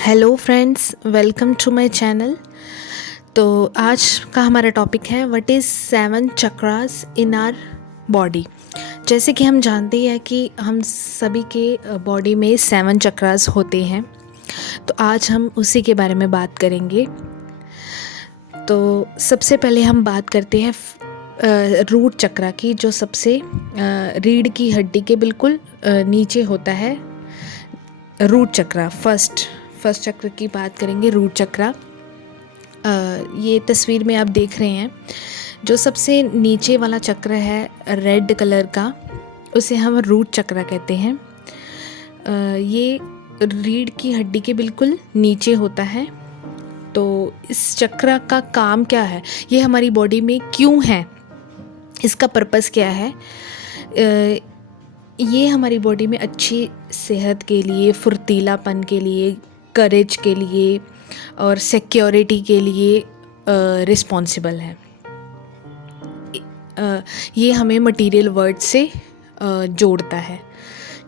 Hello friends, welcome to my channel. तो आज का हमारा टॉपिक है what is 7 chakras in our body. जैसे कि हम जानते हैं कि हम सभी के बॉडी में 7 चक्रास होते हैं, तो आज हम उसी के बारे में बात करेंगे। तो सबसे पहले हम बात करते हैं रूट चक्रा की, जो सबसे रीढ़ की हड्डी के बिल्कुल नीचे होता है। रूट चक्रा फर्स्ट चक्र की बात करेंगे। रूट चक्रा ये तस्वीर में आप देख रहे हैं, जो सबसे नीचे वाला चक्र है रेड कलर का, उसे हम रूट चक्रा कहते हैं। ये रीढ़ की हड्डी के बिल्कुल नीचे होता है। तो इस चक्र का काम क्या है, ये हमारी बॉडी में क्यों है, इसका पर्पस क्या है? ये हमारी बॉडी में अच्छी सेहत के लिए, फुर्तीलापन के लिए, करेज के लिए और सिक्योरिटी के लिए रिस्पॉन्सिबल है। ये हमें मटेरियल वर्ड से जोड़ता है,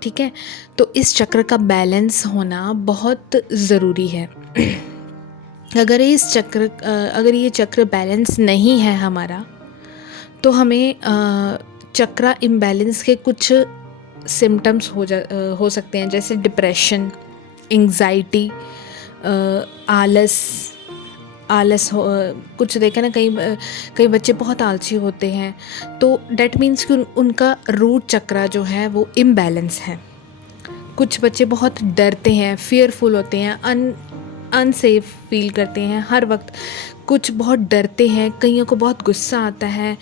ठीक है। तो इस चक्र का बैलेंस होना बहुत ज़रूरी है। अगर ये चक्र बैलेंस नहीं है हमारा, तो हमें चक्रा इम्बैलेंस के कुछ सिम्टम्स हो सकते हैं, जैसे डिप्रेशन, एंग्जाइटी, आलस हो। कुछ देखे ना, कई बच्चे बहुत आलसी होते हैं, तो डैट मीन्स कि उनका रूट चक्रा जो है वो इम्बैलेंस है। कुछ बच्चे बहुत डरते हैं, फियरफुल होते हैं, अनसेफ फील करते हैं हर वक्त। कुछ बहुत डरते हैं, कईयों को बहुत गुस्सा आता है,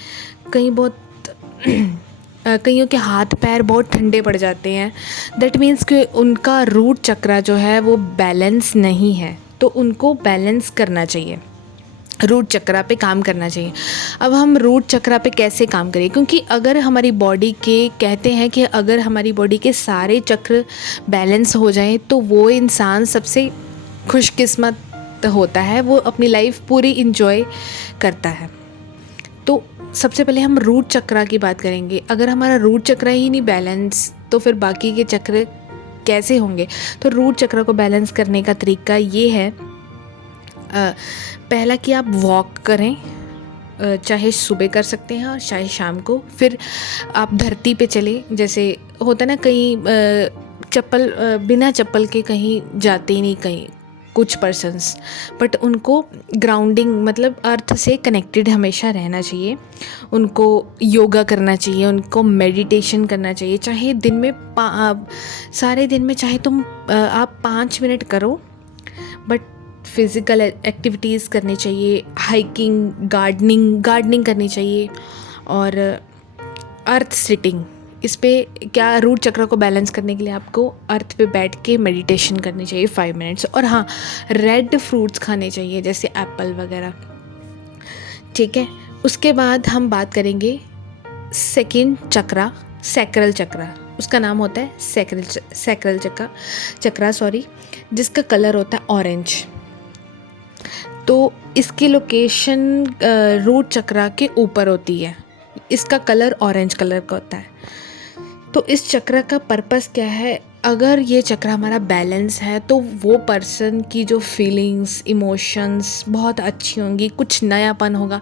कईयों के हाथ पैर बहुत ठंडे पड़ जाते हैं। दैट मीन्स कि उनका रूट चक्रा जो है वो बैलेंस नहीं है, तो उनको बैलेंस करना चाहिए, रूट चक्रा पे काम करना चाहिए। अब हम रूट चक्रा पे कैसे काम करें, क्योंकि अगर हमारी बॉडी के कहते हैं कि अगर हमारी बॉडी के सारे चक्र बैलेंस हो जाएं, तो वो इंसान सबसे खुशकिस्मत होता है, वो अपनी लाइफ पूरी इंजॉय करता है। तो सबसे पहले हम रूट चक्रा की बात करेंगे। अगर हमारा रूट चक्रा ही नहीं बैलेंस, तो फिर बाकी के चक्र कैसे होंगे? तो रूट चक्र को बैलेंस करने का तरीका ये है, पहला कि आप वॉक करें, चाहे सुबह कर सकते हैं और चाहे शाम को। फिर आप धरती पे चले, जैसे होता ना, कहीं बिना चप्पल के कहीं जाते ही नहीं कहीं कुछ पर्सन्स, बट उनको ग्राउंडिंग मतलब अर्थ से कनेक्टेड हमेशा रहना चाहिए। उनको योगा करना चाहिए, उनको मेडिटेशन करना चाहिए। चाहे दिन में सारे दिन में चाहे आप 5 मिनट करो, बट फिज़िकल एक्टिविटीज़ करनी चाहिए, हाइकिंग, गार्डनिंग करनी चाहिए, और अर्थ सिटिंग। इस पे क्या, रूट चक्र को बैलेंस करने के लिए आपको अर्थ पे बैठ के मेडिटेशन करनी चाहिए 5 मिनट्स। और हाँ, रेड फ्रूट्स खाने चाहिए, जैसे एप्पल वगैरह, ठीक है। उसके बाद हम बात करेंगे सेकंड चक्रा, सैक्रल चक्रा। उसका नाम होता है सैक्रल चक्रा, जिसका कलर होता है ऑरेंज। तो इसकी लोकेशन रूट चक्रा के ऊपर होती है, इसका कलर ऑरेंज कलर का होता है। तो इस चक्र का पर्पस क्या है? अगर ये चक्र हमारा बैलेंस है, तो वो पर्सन की जो फीलिंग्स, इमोशंस बहुत अच्छी होंगी, कुछ नयापन होगा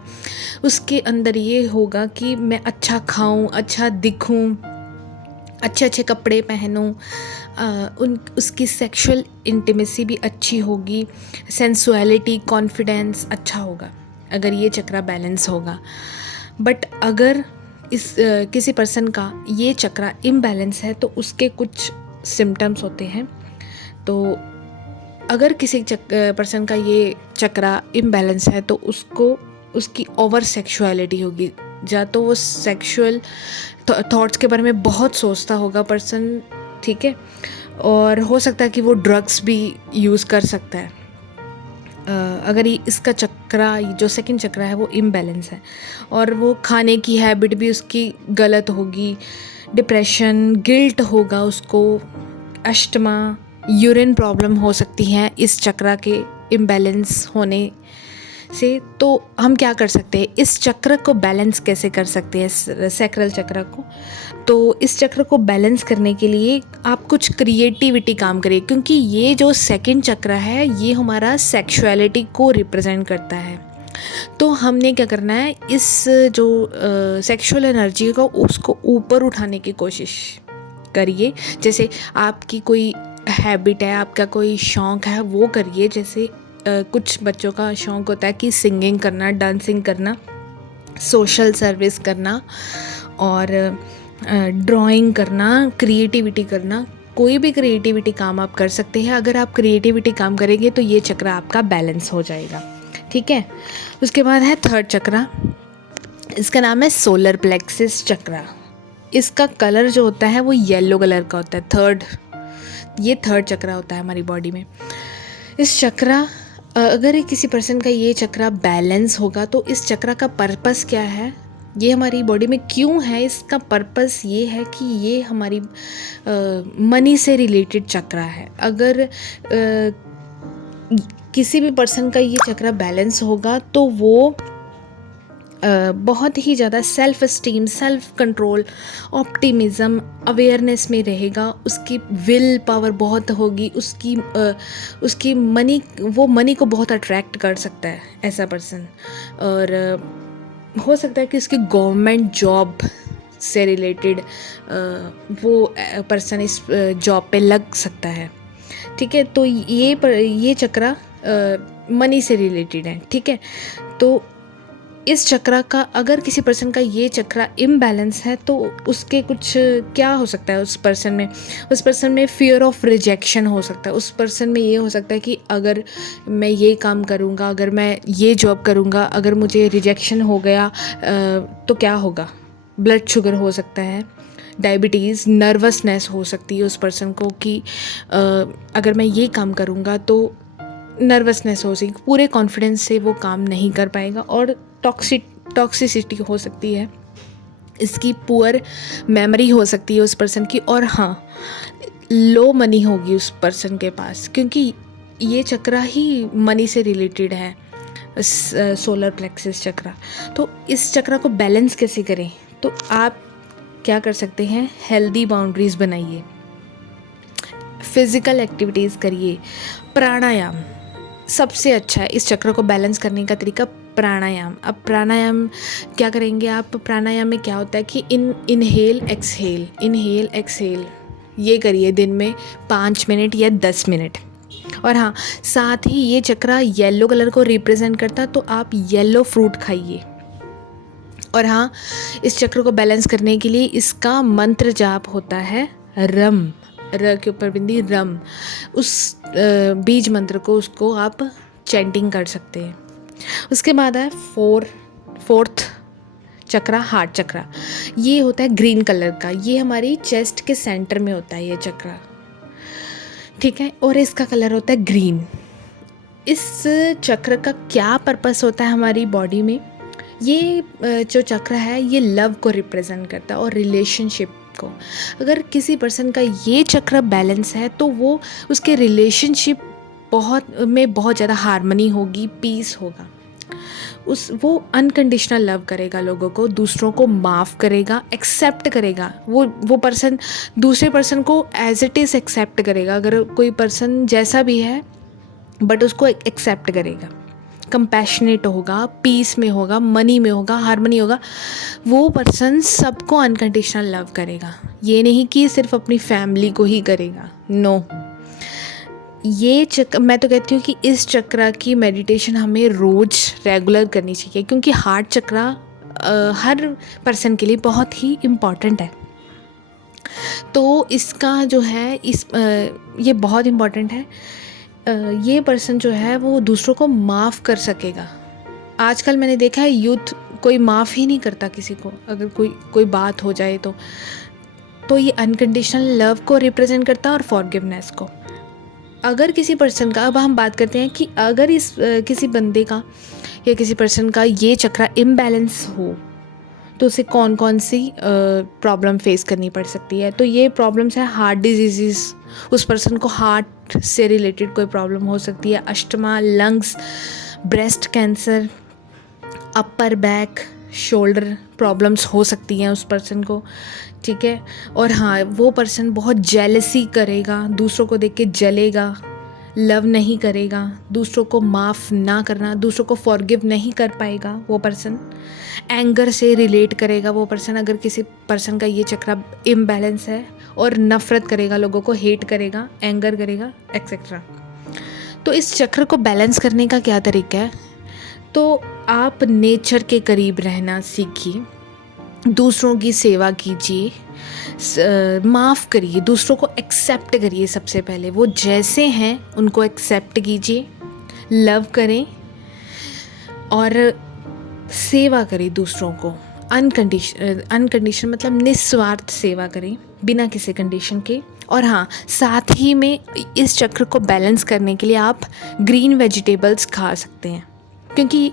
उसके अंदर। ये होगा कि मैं अच्छा खाऊं, अच्छा दिखूं, अच्छे कपड़े पहनूं, उसकी सेक्सुअल इंटीमेसी भी अच्छी होगी, सेंसुअलिटी, कॉन्फिडेंस अच्छा होगा, अगर ये चक्र बैलेंस होगा। बट अगर किसी पर्सन का ये चक्रा इम्बैलेंस है, तो उसके कुछ सिम्टम्स होते हैं। तो अगर किसी पर्सन का ये चक्रा इम्बैलेंस है, तो उसकी ओवर सेक्सुअलिटी होगी, या तो वो सेक्सुअल थॉट्स के बारे में बहुत सोचता होगा पर्सन, ठीक है। और हो सकता है कि वो ड्रग्स भी यूज़ कर सकता है, अगर इसका चक्रा, जो सेकंड चक्रा है, वो इम्बैलेंस है। और वो खाने की हैबिट भी उसकी गलत होगी, डिप्रेशन, गिल्ट होगा उसको, अस्थमा, यूरिन प्रॉब्लम हो सकती हैं इस चक्रा के इम्बैलेंस होने से। तो हम क्या कर सकते हैं, इस चक्र को बैलेंस कैसे कर सकते हैं, सैक्रल चक्र को। तो इस चक्र को बैलेंस करने के लिए आप कुछ क्रिएटिविटी काम करिए, क्योंकि ये जो सेकंड चक्र है ये हमारा सेक्सुअलिटी को रिप्रेजेंट करता है। तो हमने क्या करना है, इस जो सेक्सुअल एनर्जी को उसको ऊपर उठाने की कोशिश करिए। जैसे आपकी कोई हैबिट है, आपका कोई शौक़ है, वो करिए। जैसे कुछ बच्चों का शौक़ होता है कि सिंगिंग करना, डांसिंग करना, सोशल सर्विस करना और ड्राइंग करना, क्रिएटिविटी करना। कोई भी क्रिएटिविटी काम आप कर सकते हैं। अगर आप क्रिएटिविटी काम करेंगे तो ये चक्र आपका बैलेंस हो जाएगा, ठीक है। उसके बाद है थर्ड चक्र, इसका नाम है सोलर प्लेक्सिस चक्र। इसका कलर जो होता है वो येलो कलर का होता है। ये थर्ड चक्र होता है हमारी बॉडी में। इस चक्र अगर किसी पर्सन का ये चक्र बैलेंस होगा तो इस चक्र का पर्पस क्या है, ये हमारी बॉडी में क्यों है, इसका पर्पस ये है कि ये हमारी मनी से रिलेटेड चक्र है। अगर किसी भी पर्सन का ये चक्र बैलेंस होगा तो वो बहुत ही ज़्यादा self esteem, self control, optimism, awareness में रहेगा। उसकी विल पावर बहुत होगी, उसकी मनी को बहुत अट्रैक्ट कर सकता है ऐसा पर्सन। और हो सकता है कि उसकी गवर्नमेंट जॉब से रिलेटेड वो पर्सन इस जॉब पे लग सकता है, ठीक है। तो ये चक्र मनी से रिलेटेड है, ठीक है। तो इस चक्र का, अगर किसी पर्सन का ये चक्र इम्बैलेंस है तो उसके कुछ क्या हो सकता है, उस पर्सन में फियर ऑफ रिजेक्शन हो सकता है। उस पर्सन में ये हो सकता है कि अगर मैं ये काम करूँगा, अगर मैं ये जॉब करूँगा, अगर मुझे रिजेक्शन हो गया तो क्या होगा। ब्लड शुगर हो सकता है, डायबिटीज़, नर्वसनेस हो सकती है उस पर्सन को कि अगर मैं ये काम करूँगा तो नर्वसनेस हो सकती, पूरे कॉन्फिडेंस से वो काम नहीं कर पाएगा। और टॉक्सिसिटी हो सकती है, इसकी पुअर मेमोरी हो सकती है उस पर्सन की। और हाँ, लो मनी होगी उस पर्सन के पास, क्योंकि ये चक्र ही मनी से रिलेटेड है, सोलर प्लेक्सिस चक्र। तो इस चक्र को बैलेंस कैसे करें, तो आप क्या कर सकते हैं, हेल्दी बाउंड्रीज़ बनाइए, फिज़िकल एक्टिविटीज़ करिए, प्राणायाम सबसे अच्छा है। इस चक्र को बैलेंस करने का तरीका प्राणायाम। अब प्राणायाम क्या करेंगे आप, प्राणायाम में क्या होता है कि इनहेल एक्सहेल ये करिए दिन में 5 मिनट या 10 मिनट। और हाँ, साथ ही ये चक्र येलो कलर को रिप्रेजेंट करता है, तो आप येलो फ्रूट खाइए। और हाँ, इस चक्र को बैलेंस करने के लिए इसका मंत्र जाप होता है रम, र के ऊपर बिंदी, रम। उस बीज मंत्र को, उसको आप चैंटिंग कर सकते हैं। उसके बाद है फोर्थ चक्र, हार्ट चक्र। ये होता है ग्रीन कलर का, ये हमारी चेस्ट के सेंटर में होता है ये चक्र, ठीक है। और इसका कलर होता है ग्रीन। इस चक्र का क्या पर्पस होता है हमारी बॉडी में, ये जो चक्र है ये लव को रिप्रेजेंट करता है और रिलेशनशिप को। अगर किसी पर्सन का ये चक्र बैलेंस है तो वो उसके रिलेशनशिप बहुत ज़्यादा हार्मनी होगी, पीस होगा। वो अनकंडीशनल लव करेगा लोगों को, दूसरों को माफ़ करेगा, एक्सेप्ट करेगा। वो पर्सन दूसरे पर्सन को एज इट इज़ एक्सेप्ट करेगा। अगर कोई पर्सन जैसा भी है बट उसको एक्सेप्ट करेगा, कंपैशनेट होगा, पीस में होगा, मनी में होगा, हार्मनी होगा। वो पर्सन सबको अनकंडीशनल लव करेगा। ये नहीं कि सिर्फ अपनी फैमिली को ही करेगा, नो। ये चक्र, मैं तो कहती हूँ कि इस चक्र की मेडिटेशन हमें रोज़ रेगुलर करनी चाहिए, क्योंकि हार्ट चक्र हर पर्सन के लिए बहुत ही इम्पॉर्टेंट है। तो इसका जो है ये बहुत इम्पॉर्टेंट है। ये पर्सन जो है वो दूसरों को माफ़ कर सकेगा। आजकल मैंने देखा है यूथ कोई माफ़ ही नहीं करता किसी को, अगर कोई बात हो जाए तो ये अनकंडीशनल लव को रिप्रेजेंट करता है और फॉरगिवनेस को। अगर किसी पर्सन का, अब हम बात करते हैं कि अगर किसी बंदे का या किसी पर्सन का ये चक्र इम्बैलेंस हो तो उसे कौन कौन सी प्रॉब्लम फेस करनी पड़ सकती है। तो ये प्रॉब्लम्स है हार्ट डिजीज़, उस पर्सन को हार्ट से रिलेटेड कोई प्रॉब्लम हो सकती है, asthma, lungs, breast cancer, upper back, shoulder problems हो सकती हैं उस पर्सन को, ठीक है। और हाँ, वो पर्सन बहुत जेलसी करेगा, दूसरों को देख के जलेगा, लव नहीं करेगा, दूसरों को माफ़ ना करना, दूसरों को फॉरगिव नहीं कर पाएगा वो पर्सन, एंगर से रिलेट करेगा वो पर्सन। अगर किसी पर्सन का ये चक्र इम्बैलेंस है, और नफ़रत करेगा, लोगों को हेट करेगा, एंगर करेगा, एक्सेट्रा। तो इस चक्र को बैलेंस करने का क्या तरीका है? तो आप नेचर के करीब रहना सीखिए, दूसरों की सेवा कीजिए, माफ़ करिए, दूसरों को एक्सेप्ट करिए। सबसे पहले वो जैसे हैं उनको एक्सेप्ट कीजिए, लव करें और सेवा करें दूसरों को। अनकंडीशन मतलब निस्वार्थ सेवा करें, बिना किसी कंडीशन के। और हाँ, साथ ही में इस चक्र को बैलेंस करने के लिए आप ग्रीन वेजिटेबल्स खा सकते हैं, क्योंकि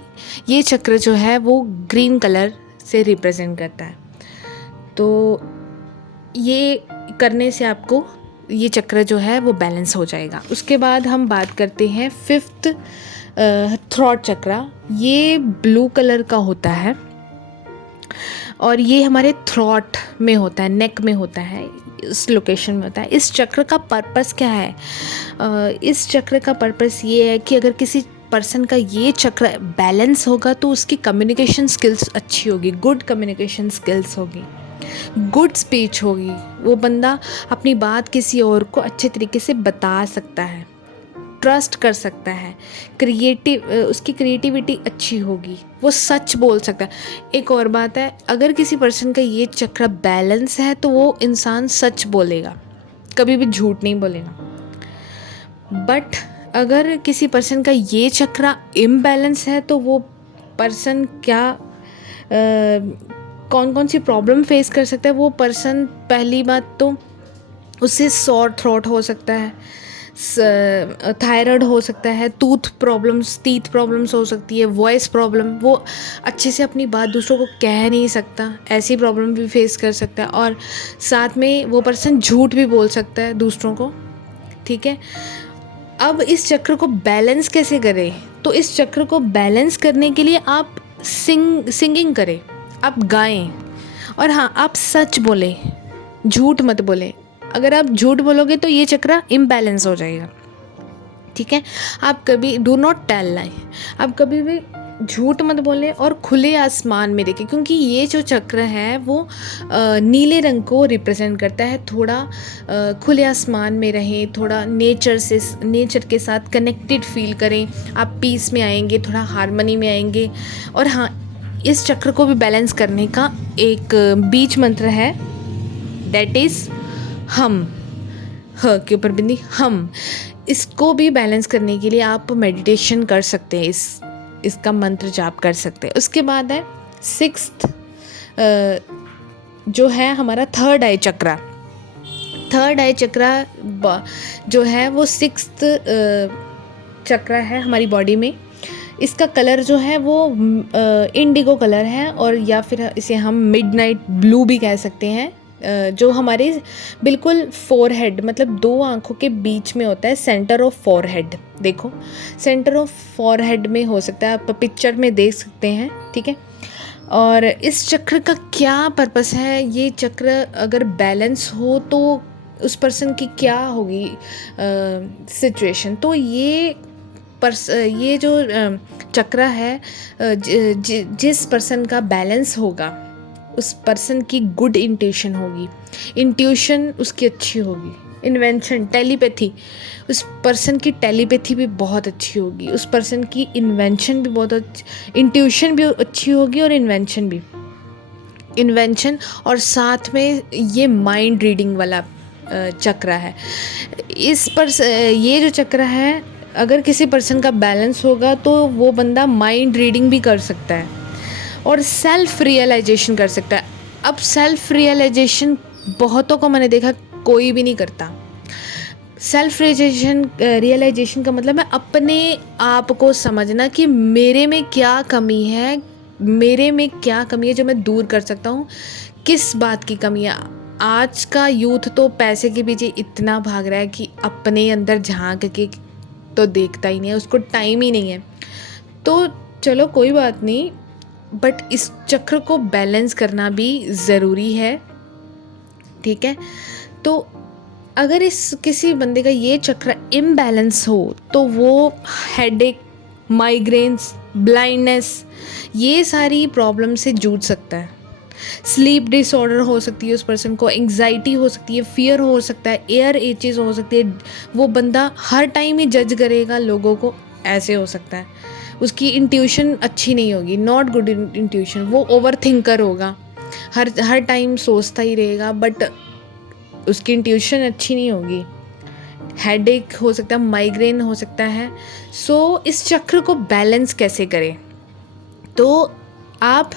ये चक्र जो है वो ग्रीन कलर से रिप्रेजेंट करता है। तो ये करने से आपको ये चक्र जो है वो बैलेंस हो जाएगा। उसके बाद हम बात करते हैं 5th थ्रॉट चक्र। ये ब्लू कलर का होता है और ये हमारे थ्रॉट में होता है, नेक में होता है, इस लोकेशन में होता है। इस चक्र का पर्पस क्या है? इस चक्र का पर्पस ये है कि अगर किसी पर्सन का ये चक्र बैलेंस होगा तो उसकी कम्युनिकेशन स्किल्स अच्छी होगी, गुड कम्युनिकेशन स्किल्स होगी, गुड स्पीच होगी। वो बंदा अपनी बात किसी और को अच्छे तरीके से बता सकता है, ट्रस्ट कर सकता है, उसकी क्रिएटिविटी अच्छी होगी, वो सच बोल सकता है। एक और बात है, अगर किसी पर्सन का ये चक्र बैलेंस है तो वो इंसान सच बोलेगा, कभी भी झूठ नहीं बोलेगा। बट अगर किसी पर्सन का ये चक्र इम्बैलेंस है तो वो पर्सन कौन कौन सी प्रॉब्लम फेस कर सकता है? वो पर्सन, पहली बात तो उससे सॉर थ्रोट हो सकता है, थायराइड हो सकता है, टीथ प्रॉब्लम्स हो सकती है, वॉइस प्रॉब्लम, वो अच्छे से अपनी बात दूसरों को कह नहीं सकता, ऐसी प्रॉब्लम भी फेस कर सकता है। और साथ में वो पर्सन झूठ भी बोल सकता है दूसरों को, ठीक है। अब इस चक्र को बैलेंस कैसे करें? तो इस चक्र को बैलेंस करने के लिए आप सिंगिंग करें, आप गाएं, और हाँ, आप सच बोलें, झूठ मत बोलें। अगर आप झूठ बोलोगे तो ये चक्र इम्बैलेंस हो जाएगा, ठीक है। आप कभी डू नॉट टेल लाई, आप कभी भी झूठ मत बोलें और खुले आसमान में देखें, क्योंकि ये जो चक्र है वो नीले रंग को रिप्रेजेंट करता है। थोड़ा खुले आसमान में रहें, थोड़ा नेचर के साथ कनेक्टेड फील करें, आप पीस में आएंगे, थोड़ा हार्मनी में आएंगे। और हाँ, इस चक्र को भी बैलेंस करने का एक बीज मंत्र है, दैट इज़ हम, ह के ऊपर बिंदी, हम। इसको भी बैलेंस करने के लिए आप मेडिटेशन कर सकते हैं, इसका मंत्र जाप कर सकते हैं। उसके बाद है 6th जो है हमारा थर्ड आई चक्र जो है वो 6th चक्र है हमारी बॉडी में। इसका कलर जो है वो इंडिगो कलर है, और या फिर इसे हम मिडनाइट ब्लू भी कह सकते हैं, जो हमारे बिल्कुल फोरहेड मतलब 2 आँखों के बीच में होता है, सेंटर ऑफ फोरहेड। देखो, सेंटर ऑफ फोरहेड में हो सकता है, आप पिक्चर में देख सकते हैं, ठीक है। और इस चक्र का क्या पर्पस है? ये चक्र अगर बैलेंस हो तो उस पर्सन की क्या होगी सिचुएशन? तो ये जो चक्र है, जिस पर्सन का बैलेंस होगा उस पर्सन की गुड इंट्यूशन होगी, इंट्यूशन उसकी अच्छी होगी, इन्वेंशन, टेलीपैथी, उस पर्सन की टेलीपैथी भी बहुत अच्छी होगी, उस पर्सन की इन्वेंशन भी बहुत अच्छी, इंट्यूशन भी अच्छी होगी और इन्वेंशन और साथ में ये माइंड रीडिंग वाला चक्र है। ये जो चक्र है, अगर किसी पर्सन का बैलेंस होगा तो वो बंदा माइंड रीडिंग भी कर सकता है और सेल्फ रियलाइजेशन कर सकता है। अब सेल्फ रियलाइजेशन बहुतों को मैंने देखा कोई भी नहीं करता। सेल्फ रियलाइजेशन का मतलब है अपने आप को समझना कि मेरे में क्या कमी है, जो मैं दूर कर सकता हूँ। किस बात की कमी है? आज का यूथ तो पैसे के पीछे इतना भाग रहा है कि अपने अंदर झांक के तो देखता ही नहीं है, उसको टाइम ही नहीं है। तो चलो कोई बात नहीं, बट इस चक्र को बैलेंस करना भी ज़रूरी है, ठीक है। तो अगर इस किसी बंदे का ये चक्र इम्बैलेंस हो तो वो हेडेक, माइग्रेन्स, ब्लाइंडनेस, ये सारी प्रॉब्लम से जूझ सकता है। स्लीप डिसऑर्डर हो सकती है उस पर्सन को, एंग्जाइटी हो सकती है, फियर हो सकता है, एयर एचेज हो सकती है, वो बंदा हर टाइम ही जज करेगा लोगों को, ऐसे हो सकता है। उसकी इंट्यूशन अच्छी नहीं होगी, नॉट गुड इंट्यूशन, वो ओवर थिंकर होगा, हर टाइम सोचता ही रहेगा, बट उसकी इंट्यूशन अच्छी नहीं होगी। हेडेक हो सकता है, माइग्रेन हो सकता है। सो इस चक्र को बैलेंस कैसे करें? तो आप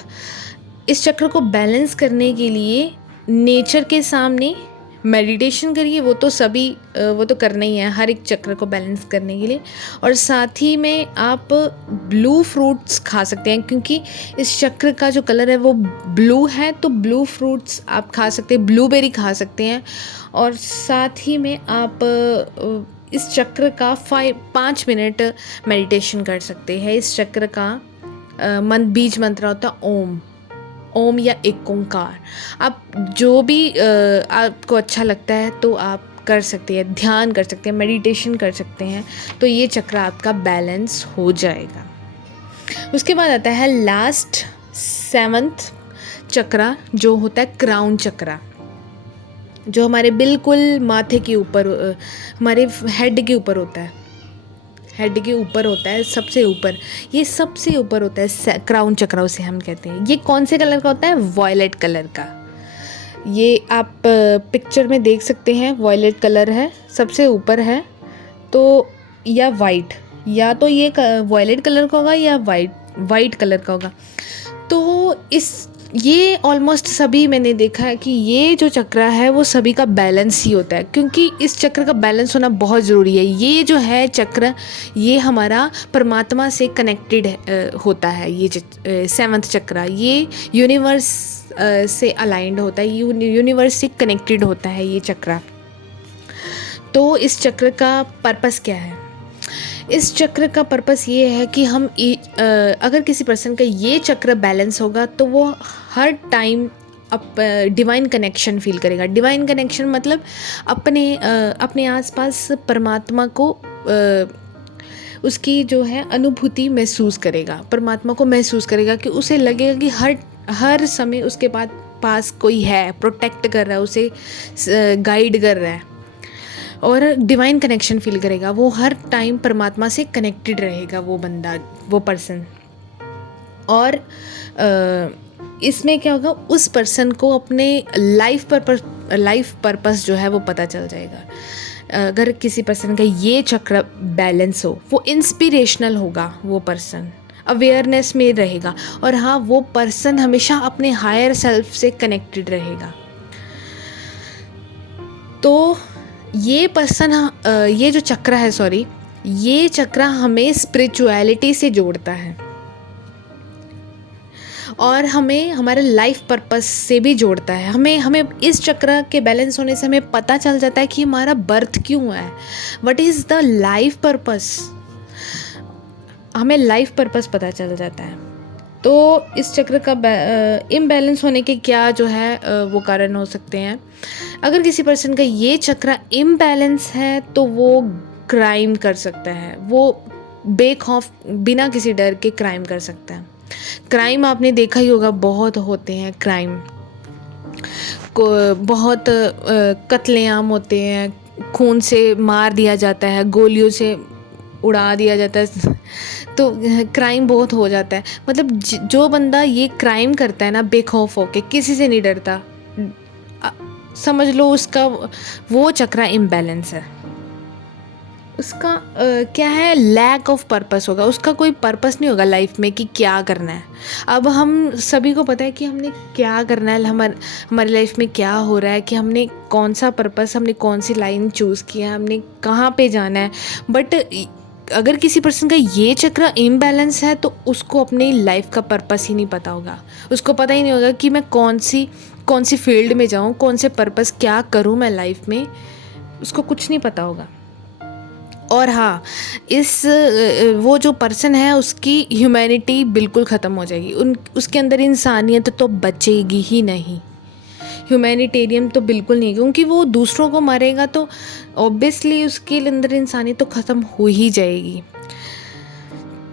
इस चक्र को बैलेंस करने के लिए नेचर के सामने मेडिटेशन करिए, वो तो करना ही है हर एक चक्र को बैलेंस करने के लिए। और साथ ही में आप ब्लू फ्रूट्स खा सकते हैं, क्योंकि इस चक्र का जो कलर है वो ब्लू है, तो ब्लू फ्रूट्स आप खा सकते हैं, ब्लूबेरी खा सकते हैं। और साथ ही में आप इस चक्र का 5 मिनट मेडिटेशन कर सकते हैं। इस चक्र का बीज मंत्र होता है ओम या एक ओंकार। आप जो भी आपको अच्छा लगता है तो आप कर सकते हैं, ध्यान कर सकते हैं, मेडिटेशन कर सकते हैं, तो ये चक्र आपका बैलेंस हो जाएगा। उसके बाद आता है लास्ट 7th चक्रा, जो होता है क्राउन चक्रा, जो हमारे बिल्कुल माथे के ऊपर, हमारे हेड के ऊपर होता है, हेड के ऊपर होता है, सबसे ऊपर, ये सबसे ऊपर होता है क्राउन चक्रा उसे हम कहते हैं। ये कौन से कलर का होता है? वॉयलेट कलर का। ये आप पिक्चर में देख सकते हैं, वॉयलेट कलर है, सबसे ऊपर है, तो या वाइट, या तो ये वॉयलेट कलर का होगा या वाइट कलर का होगा। तो ये ऑलमोस्ट सभी मैंने देखा है कि ये जो चक्र है वो सभी का बैलेंस ही होता है, क्योंकि इस चक्र का बैलेंस होना बहुत ज़रूरी है। ये जो है चक्र, ये हमारा परमात्मा से कनेक्टेड होता है। ये 7th चक्र, ये यूनिवर्स से अलाइंड होता है, यूनिवर्स से कनेक्टेड होता है ये चक्र। तो इस चक्र का पर्पस क्या है? इस चक्र का पर्पस ये है कि हम अगर किसी पर्सन का ये चक्र बैलेंस होगा तो वो हर टाइम डिवाइन कनेक्शन फील करेगा। डिवाइन कनेक्शन मतलब अपने आसपास परमात्मा को उसकी जो है अनुभूति महसूस करेगा, परमात्मा को महसूस करेगा, कि उसे लगेगा कि हर समय उसके पास कोई है, प्रोटेक्ट कर रहा है, उसे गाइड कर रहा है, और डिवाइन कनेक्शन फील करेगा। वो हर टाइम परमात्मा से कनेक्टेड रहेगा वो बंदा, वो पर्सन। और इसमें क्या होगा, उस पर्सन को अपने लाइफ पर्पस जो है वो पता चल जाएगा। अगर किसी पर्सन का ये चक्र बैलेंस हो, वो इंस्पिरेशनल होगा, वो पर्सन अवेयरनेस में रहेगा, और हाँ, वो पर्सन हमेशा अपने हायर सेल्फ से कनेक्टेड रहेगा। तो ये पर्सन, ये जो चक्र है, ये चक्र हमें स्पिरिचुअलिटी से जोड़ता है, और हमें हमारे लाइफ पर्पस से भी जोड़ता है। हमें इस चक्र के बैलेंस होने से हमें पता चल जाता है कि हमारा बर्थ क्यों है, what is the life purpose, हमें लाइफ पर्पस पता चल जाता है। तो इस चक्र का इम्बैलेंस होने के क्या जो है वो कारण हो सकते हैं? अगर किसी पर्सन का ये चक्र इम्बैलेंस है तो वो क्राइम कर सकता है, वो बेखौफ बिना किसी डर के क्राइम कर सकता है। क्राइम आपने देखा ही होगा, बहुत होते हैं क्राइम, बहुत कत्लेआम होते हैं, खून से मार दिया जाता है, गोलियों से उड़ा दिया जाता है, तो क्राइम बहुत हो जाता है। मतलब जो बंदा ये क्राइम करता है ना, बेखौफ होके, किसी से नहीं डरता, समझ लो उसका वो चक्र इम्बैलेंस है। उसका क्या है, लैक ऑफ पर्पस होगा, उसका कोई पर्पस नहीं होगा लाइफ में कि क्या करना है। अब हम सभी को पता है कि हमने क्या करना है, हमारी लाइफ में क्या हो रहा है, कि हमने कौन सा पर्पस, हमने कौन सी लाइन चूज़ किया है, हमने कहाँ पे जाना है। बट अगर किसी पर्सन का ये चक्र इम्बैलेंस है तो उसको अपनी लाइफ का पर्पस ही नहीं पता होगा, उसको पता ही नहीं होगा कि मैं कौन सी फील्ड में जाऊँ, कौन से पर्पस क्या करूँ मैं लाइफ में, उसको कुछ नहीं पता होगा। और हाँ, वो जो पर्सन है उसकी ह्यूमैनिटी बिल्कुल ख़त्म हो जाएगी, उसके अंदर इंसानियत तो बचेगी ही नहीं, ह्यूमैनिटेरियन तो बिल्कुल नहीं, क्योंकि वो दूसरों को मारेगा तो ऑब्वियसली उसके अंदर इंसानियत तो ख़त्म हो ही जाएगी।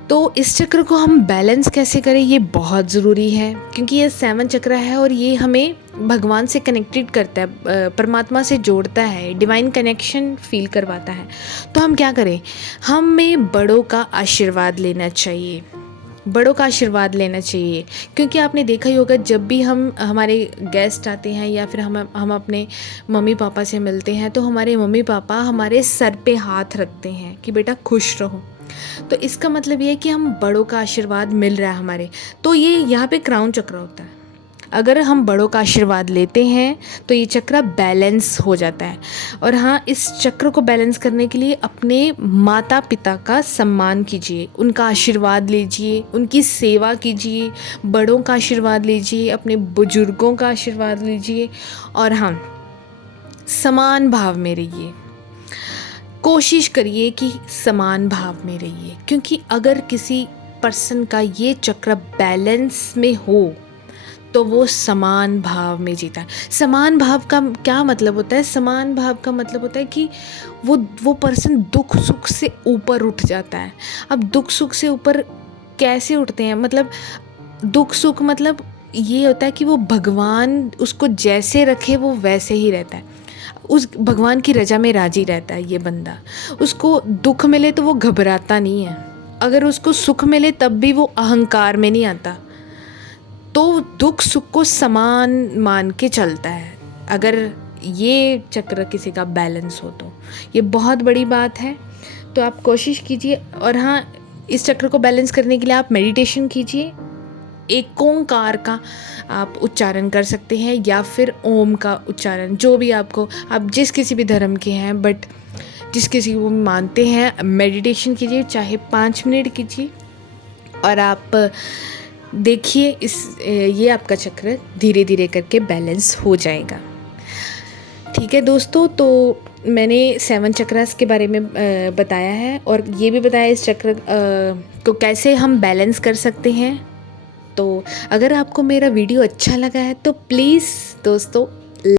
तो इस चक्र को हम बैलेंस कैसे करें, ये बहुत ज़रूरी है, क्योंकि ये 7 चक्र है और ये हमें भगवान से कनेक्टेड करता है, परमात्मा से जोड़ता है, डिवाइन कनेक्शन फील करवाता है। तो हम क्या करें, हमें बड़ों का आशीर्वाद लेना चाहिए, बड़ों का आशीर्वाद लेना चाहिए, क्योंकि आपने देखा ही होगा जब भी हमारे गेस्ट आते हैं या फिर हम अपने मम्मी पापा से मिलते हैं तो हमारे मम्मी पापा हमारे सर पे हाथ रखते हैं कि बेटा खुश रहो। तो इसका मतलब ये है कि हम बड़ों का आशीर्वाद मिल रहा है हमारे, तो ये यहाँ पे क्राउन चक्र होता है। अगर हम बड़ों का आशीर्वाद लेते हैं तो ये चक्र बैलेंस हो जाता है। और हाँ, इस चक्र को बैलेंस करने के लिए अपने माता पिता का सम्मान कीजिए, उनका आशीर्वाद लीजिए, उनकी सेवा कीजिए, बड़ों का आशीर्वाद लीजिए, अपने बुजुर्गों का आशीर्वाद लीजिए। और हाँ, समान भाव में रहिए, कोशिश करिए कि समान भाव में रहिए, क्योंकि अगर किसी पर्सन का ये चक्र बैलेंस में हो तो वो समान भाव में जीता है। समान भाव का क्या मतलब होता है, समान भाव का मतलब होता है कि वो पर्सन दुख सुख से ऊपर उठ जाता है। अब दुख सुख से ऊपर कैसे उठते हैं, मतलब दुख सुख मतलब ये होता है कि वो भगवान उसको जैसे रखे वो वैसे ही रहता है, उस भगवान की रजा में राजी रहता है ये बंदा। उसको दुख मिले तो वो घबराता नहीं है, अगर उसको सुख मिले तब भी वो अहंकार में नहीं आता, तो दुख सुख को समान मान के चलता है। अगर ये चक्र किसी का बैलेंस हो तो ये बहुत बड़ी बात है। तो आप कोशिश कीजिए। और हाँ, इस चक्र को बैलेंस करने के लिए आप मेडिटेशन कीजिए, एक ओंकार का आप उच्चारण कर सकते हैं या फिर ओम का उच्चारण, जो भी आपको, आप जिस किसी भी धर्म के हैं बट जिस किसी को मानते हैं, मेडिटेशन कीजिए, चाहे 5 मिनट कीजिए और आप देखिए ये आपका चक्र धीरे धीरे करके बैलेंस हो जाएगा। ठीक है दोस्तों, तो मैंने 7 चक्रास के बारे में बताया है और ये भी बताया इस चक्र को कैसे हम बैलेंस कर सकते हैं। तो अगर आपको मेरा वीडियो अच्छा लगा है तो प्लीज़ दोस्तों